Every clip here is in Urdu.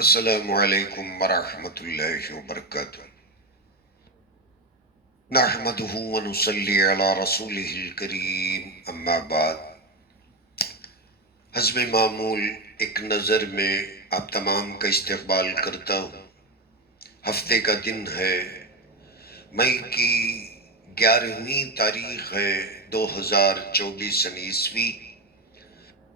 السلام علیکم ورحمۃ اللہ وبرکاتہ۔ نحمدہ ونصلی علی رسولہ الکریم، اما بعد۔ حسب معمول ایک نظر میں آپ تمام کا استقبال کرتا ہوں۔ ہفتے کا دن ہے، مئی کی 11ویں تاریخ ہے 2024 عیسوی۔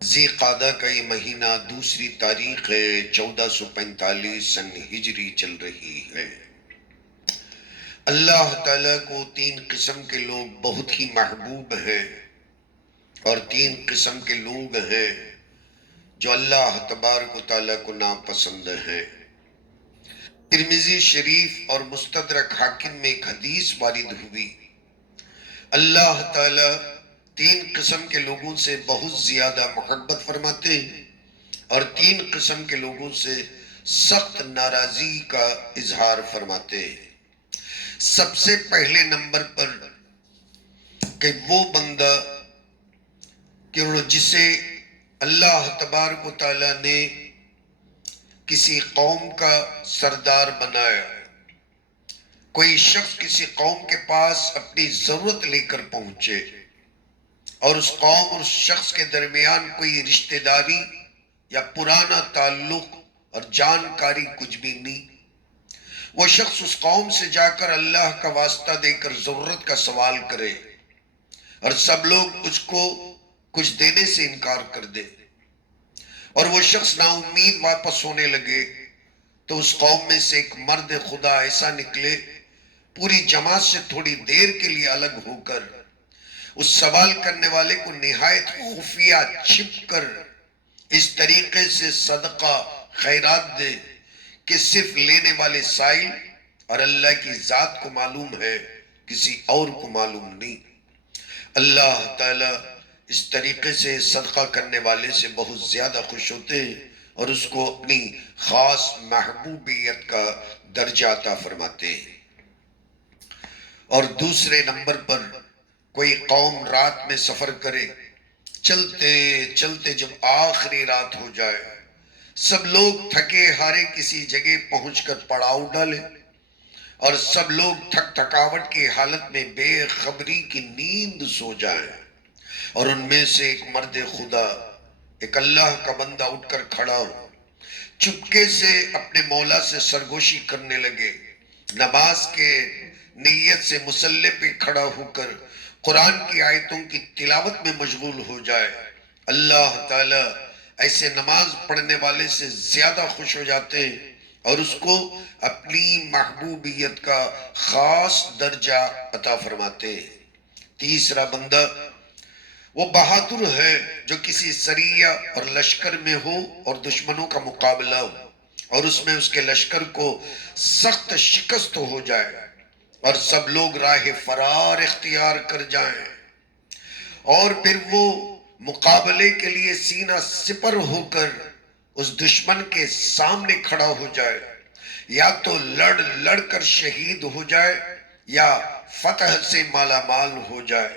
ذی قعدہ کا یہ مہینہ دوسری تاریخ ہے، 1445 سن ہجری چل رہی ہے۔ اللہ تعالیٰ کو 3 قسم کے لوگ بہت ہی محبوب ہیں، اور 3 قسم کے لوگ ہیں جو اللہ تبارک و تعالیٰ کو ناپسند ہیں۔ ترمذی شریف اور مستدرک حاکم میں ایک حدیث وارد ہوئی، اللہ تعالیٰ 3 قسم کے لوگوں سے بہت زیادہ محبت فرماتے ہیں، اور 3 قسم کے لوگوں سے سخت ناراضی کا اظہار فرماتے ہیں۔ سب سے پہلے نمبر پر کہ وہ بندہ کہ جسے اللہ تبارک و تعالیٰ نے کسی قوم کا سردار بنایا، کوئی شخص کسی قوم کے پاس اپنی ضرورت لے کر پہنچے، اور اس قوم اور اس شخص کے درمیان کوئی رشتہ داری یا پرانا تعلق اور جانکاری کچھ بھی نہیں، وہ شخص اس قوم سے جا کر اللہ کا واسطہ دے کر ضرورت کا سوال کرے، اور سب لوگ اس کو کچھ دینے سے انکار کر دے، اور وہ شخص نا امید واپس ہونے لگے، تو اس قوم میں سے ایک مرد خدا ایسا نکلے، پوری جماعت سے تھوڑی دیر کے لیے الگ ہو کر اس سوال کرنے والے کو نہایت خفیہ چھپ کر اس طریقے سے صدقہ خیرات دے کہ صرف لینے والے سائل اور اللہ کی ذات کو معلوم ہے، کسی اور کو معلوم نہیں۔ اللہ تعالیٰ اس طریقے سے صدقہ کرنے والے سے بہت زیادہ خوش ہوتے ہیں، اور اس کو اپنی خاص محبوبیت کا درجہ عطا فرماتے ہیں۔ اور دوسرے نمبر پر کوئی قوم رات میں سفر کرے، چلتے چلتے جب آخری رات ہو جائے، سب لوگ تھکے ہارے کسی جگہ پہنچ کر پڑاؤ ڈالے، اور سب لوگ تھک تھکاوٹ کی حالت میں بے خبری کی نیند سو جائیں، اور ان میں سے ایک مرد خدا، ایک اللہ کا بندہ اٹھ کر کھڑا ہو، چپکے سے اپنے مولا سے سرگوشی کرنے لگے، نماز کے نیت سے مصلی پہ کھڑا ہو کر قرآن کی آیتوں کی تلاوت میں مشغول ہو جائے۔ اللہ تعالیٰ ایسے نماز پڑھنے والے سے زیادہ خوش ہو جاتے ہیں، اور اس کو اپنی محبوبیت کا خاص درجہ عطا فرماتے ہیں۔ تیسرا بندہ وہ بہادر ہے جو کسی سریہ اور لشکر میں ہو اور دشمنوں کا مقابلہ ہو، اور اس میں اس کے لشکر کو سخت شکست ہو جائے، اور سب لوگ راہ فرار اختیار کر جائیں، اور پھر وہ مقابلے کے لیے سینہ سپر ہو کر اس دشمن کے سامنے کھڑا ہو جائے، یا تو لڑ لڑ کر شہید ہو جائے یا فتح سے مالا مال ہو جائے۔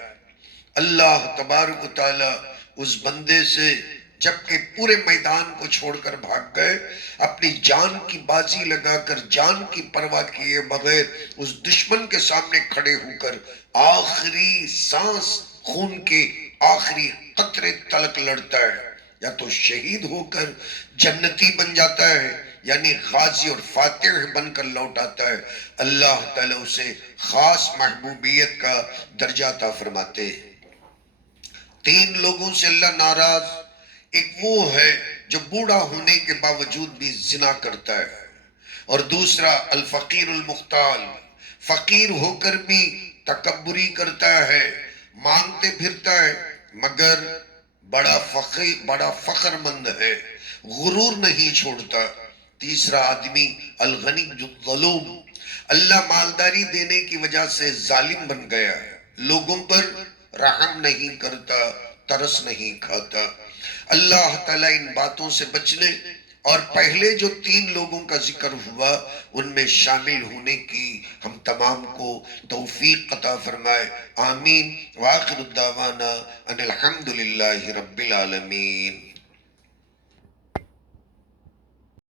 اللہ تبارک و تعالیٰ اس بندے سے جبکہ پورے میدان کو چھوڑ کر بھاگ گئے، اپنی جان کی بازی لگا کر جان کی پرواہ کیے بغیر اس دشمن کے سامنے کھڑے ہو کر آخری سانس خون کے آخری قطرے تلک لڑتا ہے، یا تو شہید ہو کر جنتی بن جاتا ہے، یعنی غازی اور فاتح بن کر لوٹ آتا ہے۔ اللہ تعالیٰ اسے خاص محبوبیت کا درجہ عطا فرماتے ہیں۔ 3 لوگوں سے اللہ ناراض، ایک وہ ہے جو بوڑھا ہونے کے باوجود بھی زنا کرتا ہے، اور دوسرا الفقیر المختال، فقیر ہو کر بھی تکبری کرتا ہے، مانگتے پھرتا ہے مگر بڑا فخر مند ہے، غرور نہیں چھوڑتا۔ تیسرا آدمی الغنی الظلوم، اللہ مالداری دینے کی وجہ سے ظالم بن گیا ہے، لوگوں پر رحم نہیں کرتا، ترس نہیں کھاتا۔ اللہ تعالیٰ ان باتوں سے بچنے اور پہلے جو 3 لوگوں کا ذکر ہوا ان میں شامل ہونے کی ہم تمام کو توفیق عطا فرمائے، آمین۔ وآخر الدعوانا ان الحمدللہ رب العالمین۔